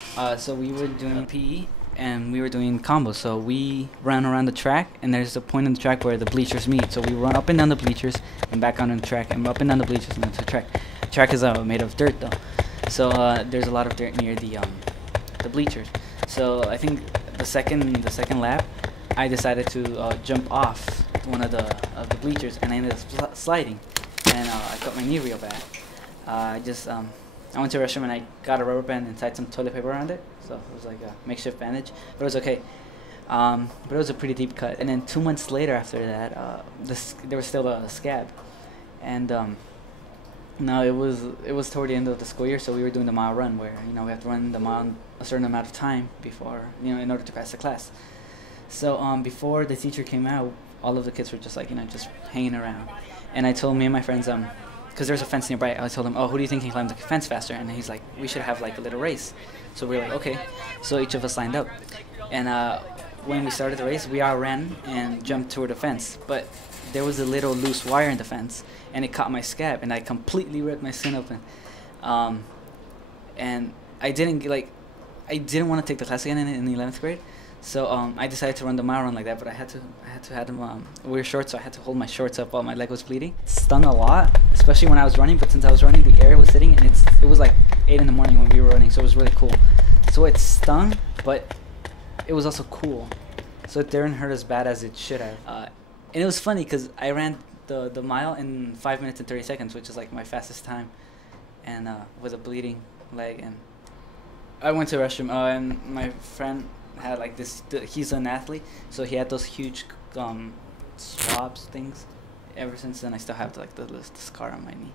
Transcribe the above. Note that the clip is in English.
So we were doing PE and we were doing combos. So we ran around the track, and there's a point in the track where the bleachers meet. So we run up and down the bleachers and back on the track, and up and down the bleachers and onto the track. Track is made of dirt though, so there's a lot of dirt near the bleachers. So I think the second lap, I decided to jump off one of the bleachers, and I ended up sliding, and I cut my knee real bad. I went to the restroom and I got a rubber band and tied some toilet paper around it, so it was like a makeshift bandage, but it was okay. But it was a pretty deep cut. And then 2 months later after that, there was still a scab, and no, it was toward the end of the school year, so we were doing the mile run where we have to run the mile a certain amount of time before in order to pass the class. So before the teacher came out, all of the kids were just like just hanging around, and I told me and my friends because there's a fence nearby, I told him, oh, who do you think can climb the fence faster? And he's like, we should have like a little race. So we were like, okay. So each of us lined up, and when we started the race, we all ran and jumped toward the fence, but there was a little loose wire in the fence, and it caught my scab, and I completely ripped my skin open. And I didn't want to take the class again in the 11th grade, so I decided to run the mile run like that. But I had to have them. We were short, so I had to hold my shorts up while my leg was bleeding. It stung a lot, especially when I was running. But since I was running, the air was sitting, and it was like 8 in the morning when we were running, so it was really cool. So it stung, but it was also cool. So it didn't hurt as bad as it should have. And it was funny because I ran the mile in 5 minutes and 30 seconds, which is like my fastest time, and with a bleeding leg. And I went to the restroom, and my friend had like this. He's an athlete, so he had those huge swabs things. Ever since then, I still have the scar on my knee.